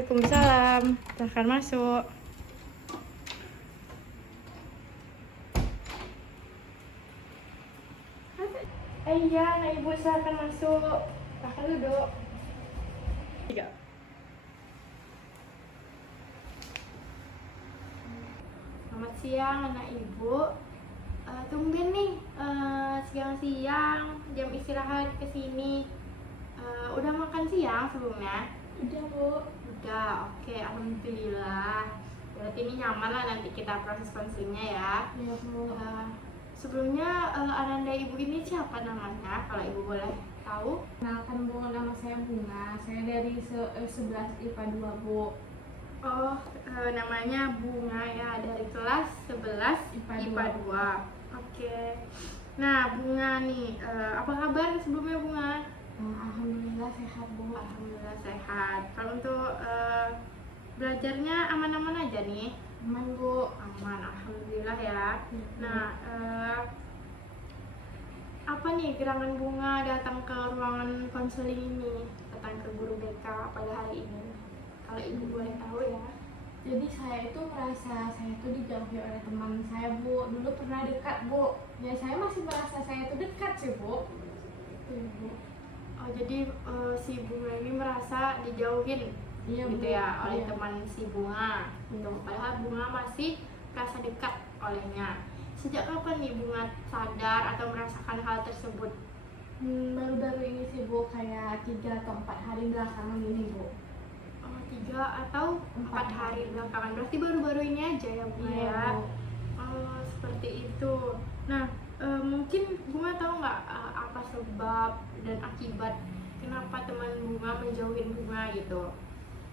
Waalaikumsalam. Silahkan masuk. Iya, nah ibu silahkan masuk. Silahkan duduk. Tiga. Selamat siang anak ibu. Tumben nih siang-siang jam istirahat kesini. Udah makan siang sebelumnya? Udah bu. Udah, oke, alhamdulillah. Berarti ini nyaman lah nanti kita proses konselingnya ya. Iya bu. Sebelumnya ananda ibu ini siapa namanya? Kalau ibu boleh tahu? Kenalkan bu, nama saya Bunga. Saya dari 11 IPA 2 bu. Oh, namanya Bunga ya, dari kelas 11 IPA 2. Oke. Nah, Bunga nih, apa kabar sebelumnya Bunga? Alhamdulillah sehat bu. Alhamdulillah sehat. Kalau untuk belajarnya aman-aman aja nih? Aman bu. Aman, alhamdulillah ya. Nah, apa nih gerangan Bunga datang ke ruangan konseling ini, datang ke guru BK pada hari ini? Kalau ibu boleh tahu ya. Jadi saya itu merasa saya itu dijauhi oleh teman saya bu. Dulu pernah dekat bu. Ya saya masih merasa saya itu dekat sih bu. Bu. Oh, jadi si Bunga ini merasa dijauhin, Iya, gitu Bu. ya, oleh Iya. teman si Bunga. Iya. Padahal Bunga masih merasa dekat olehnya. Sejak kapan nih Bunga sadar atau merasakan hal tersebut? Baru-baru ini sih bu, kayak 3 atau 4 hari belakangan ini bu. 3 atau 4 hari belakangan, berarti baru-baru ini aja ya Bunga Iya, ya? Bu. Oh, seperti itu. Nah, mungkin Bunga tahu nggak apa sebab dan akibat kenapa teman Bunga menjauhin Bunga gitu?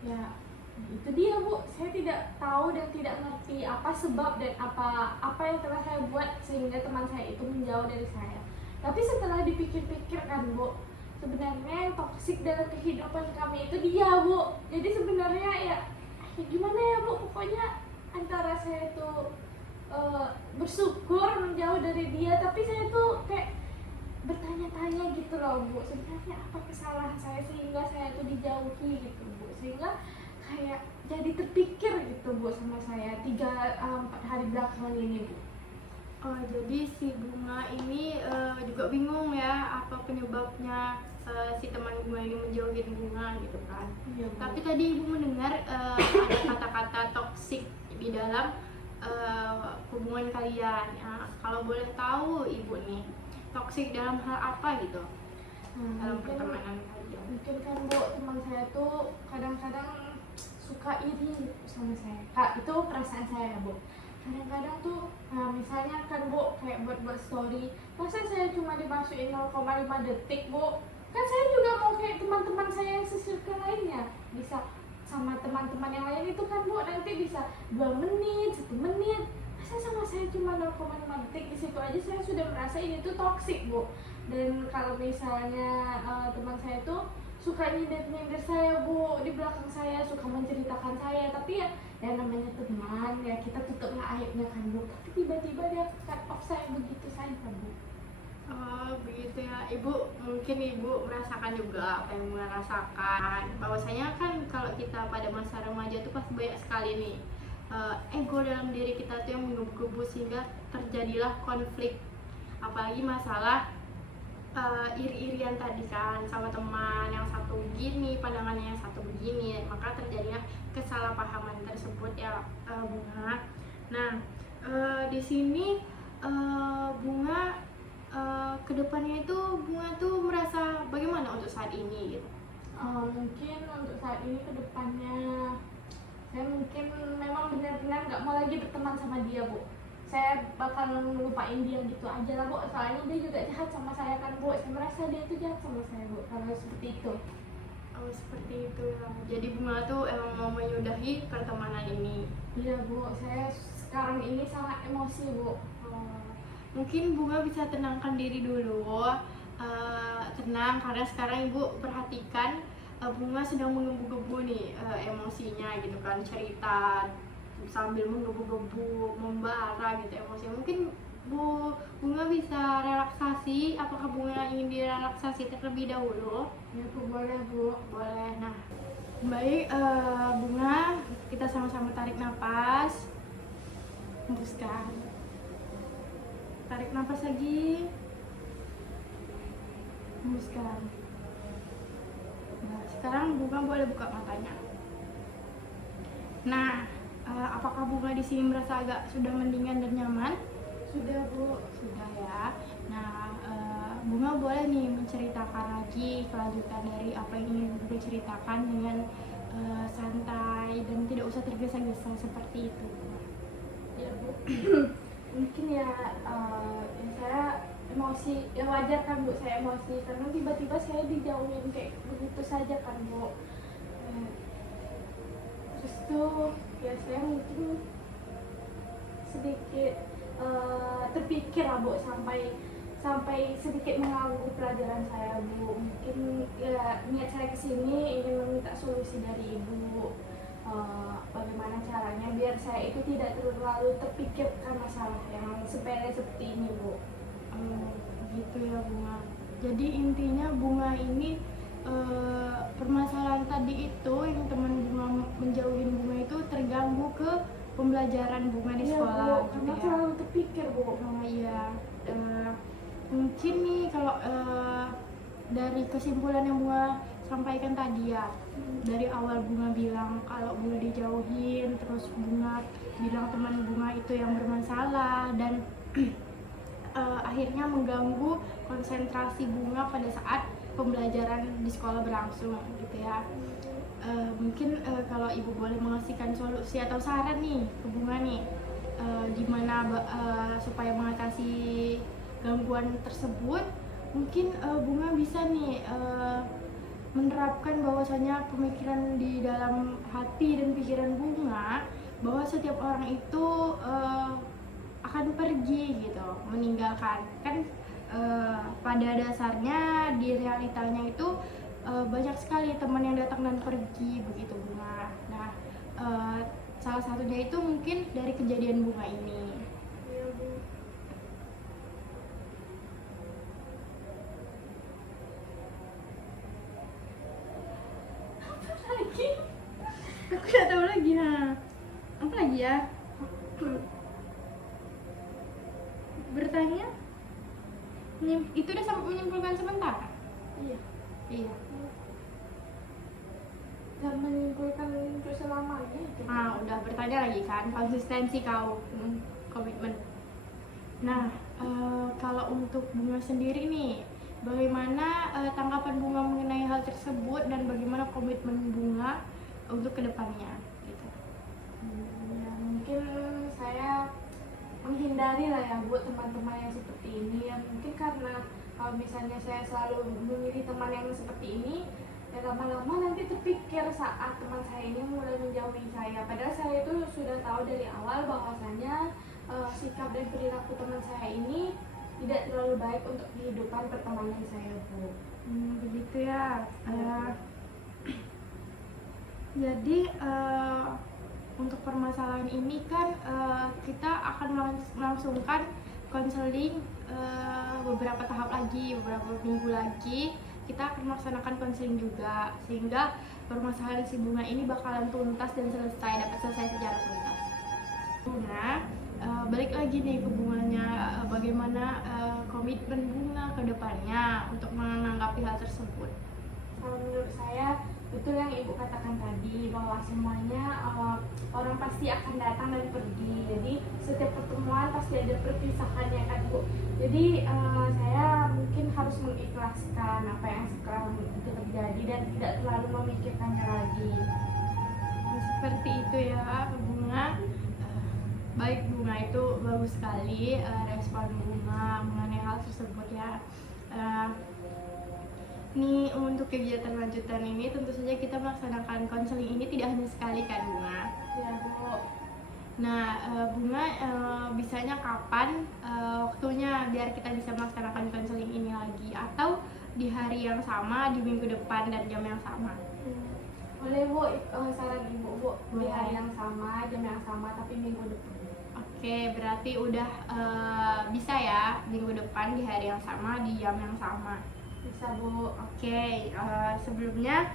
Ya, itu dia bu. Saya tidak tahu dan tidak ngerti apa sebab dan apa yang telah saya buat sehingga teman saya itu menjauh dari saya. Tapi setelah dipikir-pikir kan bu, sebenarnya yang toksik dalam kehidupan kami itu dia bu. Jadi sebenarnya ya gimana ya bu, pokoknya antara saya itu bersyukur menjauh dari dia, tapi saya tuh kayak bertanya-tanya gitu loh bu, sebenarnya apa kesalahan saya sehingga saya itu dijauhi gitu bu, sehingga kayak jadi terpikir gitu bu sama saya 3-4 hari belakangan ini bu. Oh, jadi si Bunga ini juga bingung ya apa penyebabnya si teman Bunga ini menjauhin Bunga gitu kan? Iya, Bu. Tapi tadi ibu mendengar ada kata-kata toksik di dalam hubungan kalian. Ya, kalau boleh tahu ibu nih, toksik dalam hal apa gitu? Dalam pertemanan kalian? Mungkin kan bu, teman saya tuh kadang-kadang suka iri sama saya. Kak, itu perasaan saya ya bu. Kadang-kadang tuh, misalnya kan bu, kayak buat story, masa saya cuma dimasukin 0,5 detik bu? Kan saya juga mau kayak teman-teman saya yang sesirkel lainnya, bisa sama teman-teman yang lain itu kan bu, nanti bisa 2 menit, 1 menit. Masa sama saya cuma 0,5 detik, di situ aja saya sudah merasa ini tuh toksik bu. Dan kalau misalnya teman saya tuh suka nyindir-nyindir saya bu, di belakang saya suka menceritakan saya, tapi ya namanya teman ya, kita tutuplah aibnya kan bu. Tapi tiba-tiba dia cut off saya begitu saja bu. Oh, begitu ya. Ibu, mungkin ibu merasakan juga apa yang Bunga rasakan. Bahwasanya kan kalau kita pada masa remaja tuh pasti banyak sekali nih ego dalam diri kita tuh yang menggebu-gebu sehingga terjadilah konflik. Apalagi masalah iri-irian tadi kan sama teman, yang satu begini pandangannya, yang satu begini, maka terjadinya kesalahpahaman tersebut ya Bunga. Nah, di sini Bunga kedepannya itu Bunga tuh merasa bagaimana untuk saat ini gitu? Mungkin untuk saat ini ke depannya saya mungkin memang benar-benar nggak mau lagi berteman sama dia bu. Saya bakal ngelupain dia gitu aja lah bu, soalnya dia juga jahat sama saya kan bu. Saya merasa dia itu jahat sama saya bu, kalau seperti itu. Oh, seperti itu ya. Jadi Bunga tuh emang mau menyudahi pertemanan ini. Iya bu, saya sekarang ini sangat emosi bu. Mungkin Bunga bisa tenangkan diri dulu, tenang, karena sekarang ibu perhatikan Bunga sedang menggebu-gebu nih emosinya gitu kan, cerita sambil menggebu-gebu, membara gitu emosi. Mungkin Bunga bisa relaksasi. Apakah Bunga ingin direlaksasi terlebih dahulu? Ya bu, boleh bu. Boleh. Nah, Baik, Bunga, kita sama-sama tarik nafas, hembuskan. Tarik nafas lagi, hembuskan. Nah, sekarang Bunga boleh buka matanya. Nah, apakah Bunga di sini merasa agak sudah mendingan dan nyaman? Sudah Bu. Sudah ya. Nah, Bunga boleh nih menceritakan lagi kelanjutan dari apa yang ingin Bunga ceritakan dengan santai dan tidak usah tergesa-gesa seperti itu. Ya Bu. Mungkin ya, saya emosi, ya wajar kan Bu, saya emosi karena tiba-tiba saya dijauhin kayak begitu saja kan Bu. Terus tuh ya saya mungkin sedikit terpikir lah Bu, sampai sedikit mengganggu pelajaran saya Bu. Mungkin ya niat saya kesini ingin meminta solusi dari Ibu, bagaimana caranya biar saya itu tidak terlalu terpikirkan masalah yang sepele seperti ini Bu. Gitu ya Bunga. Jadi intinya Bunga ini permasalahan tadi itu yang teman Bunga menjauhin Bunga itu terganggu ke pembelajaran Bunga di Iya, sekolah Bu, gitu karena ya. selalu terpikir Bu. Oh iya. Mungkin nih kalau dari kesimpulan yang Bunga sampaikan tadi ya, dari awal Bunga bilang kalau Bunga dijauhin, terus Bunga bilang teman Bunga itu yang bermasalah dan akhirnya mengganggu konsentrasi Bunga pada saat pembelajaran di sekolah berlangsung gitu ya. Mungkin kalau Ibu boleh mengasihkan solusi atau saran nih ke Bunga nih, gimana supaya mengatasi gangguan tersebut, mungkin Bunga bisa nih menerapkan bahwasanya pemikiran di dalam hati dan pikiran Bunga bahwa setiap orang itu akan pergi gitu, meninggalkan kan. Pada dasarnya di realitanya itu banyak sekali teman yang datang dan pergi begitu Bunga. Nah, salah satunya itu mungkin dari kejadian Bunga ini. Iya Bu. Apa lagi? Aku nggak tahu lagi ha. Apa lagi ya? Bertanya? Itu udah sampai menyimpulkan sementara? Iya. Iya. Dan menyimpulkan untuk selamanya itu. Udah bertanya lagi kan, konsistensi kau, komitmen. Nah, kalau untuk Bunga sendiri nih, bagaimana tanggapan Bunga mengenai hal tersebut dan bagaimana komitmen Bunga untuk kedepannya? Gitu. Ya, mungkin saya menghindari lah ya buat teman-teman yang seperti ini ya, mungkin karena kalau misalnya saya selalu memilih teman yang seperti ini ya lama-lama nanti terpikir saat teman saya ini mulai menjauhi saya, padahal saya itu sudah tahu dari awal bahwasanya sikap dan perilaku teman saya ini tidak terlalu baik untuk kehidupan pertemanan saya Bu. Begitu ya. Jadi untuk permasalahan ini kan kita akan melangsungkan konseling beberapa tahap lagi, beberapa minggu lagi kita akan melaksanakan konseling juga, sehingga permasalahan si Bunga ini bakalan tuntas dan dapat selesai secara tuntas. Bunga, balik lagi nih ke Bunganya, bagaimana komitmen Bunga ke depannya untuk menanggapi hal tersebut? Kalau menurut saya betul yang Ibu katakan tadi, bahwa semuanya orang pasti akan datang dan pergi. Jadi setiap pertemuan pasti ada perpisahannya kan Bu. Jadi saya mungkin harus mengikhlaskan apa yang sekarang itu terjadi dan tidak terlalu memikirkannya lagi. Seperti itu ya Bunga. Baik Bunga, itu bagus sekali respon Bunga mengenai hal tersebut ya. Nih untuk kegiatan lanjutan ini tentu saja kita melaksanakan konseling ini tidak hanya sekali kan Bunga. Ya Bu. Nah Bunga bisanya kapan waktunya biar kita bisa melaksanakan konseling ini lagi, atau di hari yang sama, di minggu depan dan jam yang sama? Boleh Bu, saran Ibu Bu, di Boleh. hari yang sama, jam yang sama, tapi minggu depan. Oke, berarti udah bisa ya minggu depan di hari yang sama, di jam yang sama. Bisa Bu. Oke, sebelumnya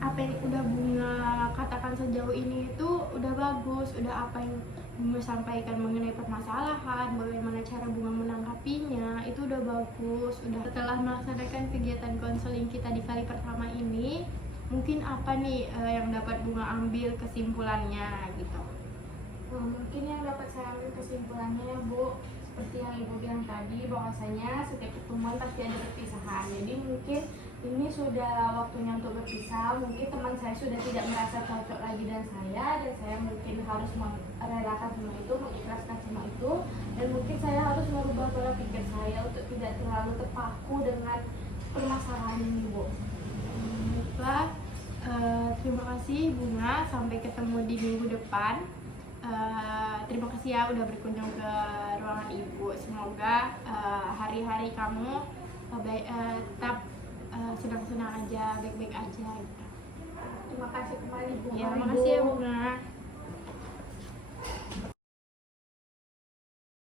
apa yang udah Bunga katakan sejauh ini itu udah bagus, udah apa yang Bunga sampaikan mengenai permasalahan, bagaimana cara Bunga menanggapinya, itu udah bagus. Udah setelah melaksanakan kegiatan konseling kita di kali pertama ini, mungkin apa nih yang dapat Bunga ambil kesimpulannya gitu? Mungkin yang dapat saya ambil kesimpulannya ya Bu, seperti yang Ibu bilang tadi, bahwasanya setiap pertemuan pasti ada perpisahan. Jadi mungkin ini sudah waktunya untuk berpisah. Mungkin teman saya sudah tidak merasa cocok lagi dengan saya, dan saya mungkin harus merelakan semua itu, mengikhlaskan semua itu, dan mungkin saya harus merubah pola pikir saya untuk tidak terlalu terpaku dengan permasalahan ini Bu. Baiklah, terima kasih Bunga, sampai ketemu di minggu depan. Terima kasih ya udah berkunjung ke ruangan Ibu. Semoga hari-hari kamu tetap senang-senang aja, baik-baik aja gitu. Terima kasih kembali Bu. Ya, Mari, makasih ya Bu. Bunga.